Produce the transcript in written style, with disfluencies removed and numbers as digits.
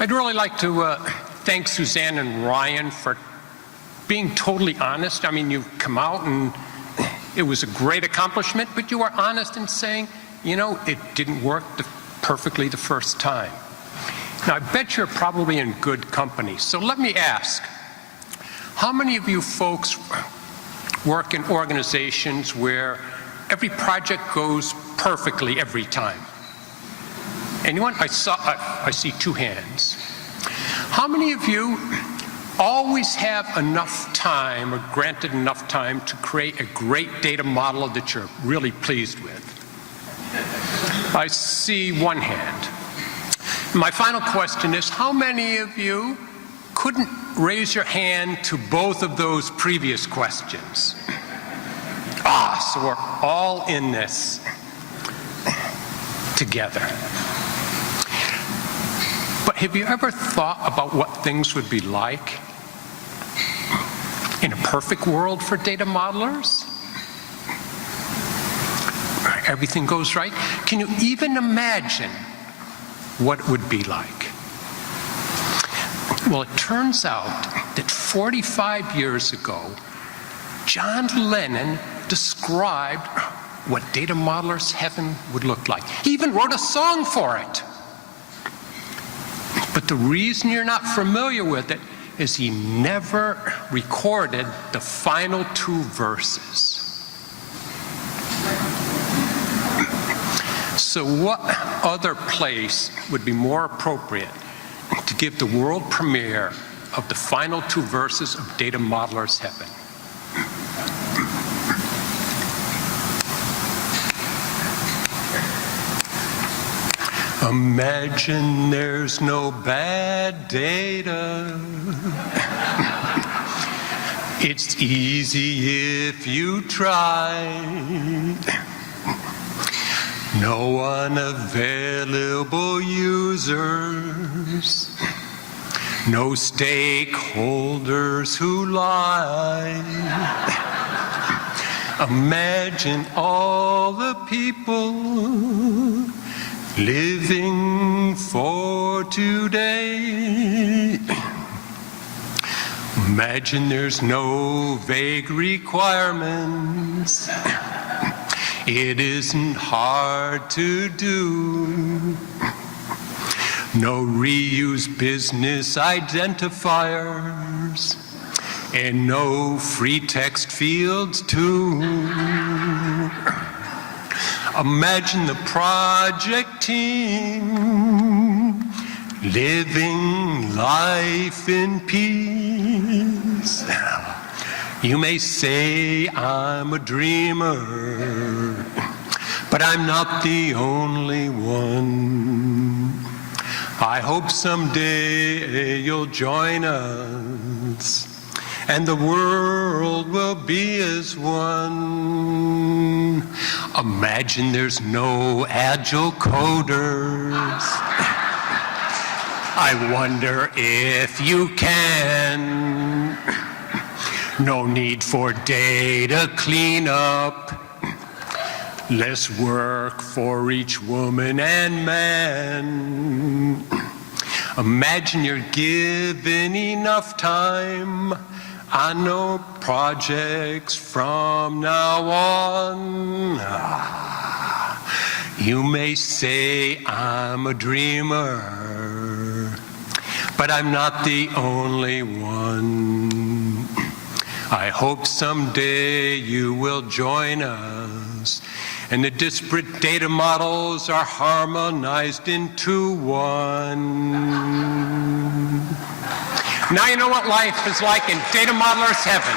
I'd really like to thank Suzanne and Ryan for being totally honest. I mean, you've come out and it was a great accomplishment, but you were honest in saying, you know, it didn't work perfectly the first time. Now, I bet you're probably in good company. So let me ask, how many of you folks work in organizations where every project goes perfectly every time? Anyone? I see two hands. How many of you always have enough time or granted enough time to create a great data model that you're really pleased with? I see one hand. My final question is, how many of you couldn't raise your hand to both of those previous questions? So we're all in this together. But have you ever thought about what things would be like in a perfect world for data modelers? Everything goes right. Can you even imagine what it would be like? Well, it turns out that 45 years ago, John Lennon described what data modelers' heaven would look like. He even wrote a song for it. But the reason you're not familiar with it is he never recorded the final two verses. So what other place would be more appropriate to give the world premiere of the final two verses of Data Modeler's Heaven? Imagine there's no bad data. It's easy if you try. No unavailable users. No stakeholders who lie. Imagine all the people living for today. Imagine there's no vague requirements. It isn't hard to do. No reuse business identifiers and no free text fields too. Imagine the project team living life in peace. You may say I'm a dreamer, but I'm not the only one. I hope someday you'll join us and the world will be as one. Imagine there's no agile coders. I wonder if you can. No need for data cleanup. Less work for each woman and man. Imagine you're given enough time on no projects from now on. You may say I'm a dreamer, but I'm not the only one. I hope someday you will join us and the disparate data models are harmonized into one. Now you know what life is like in Data Modeler's Heaven.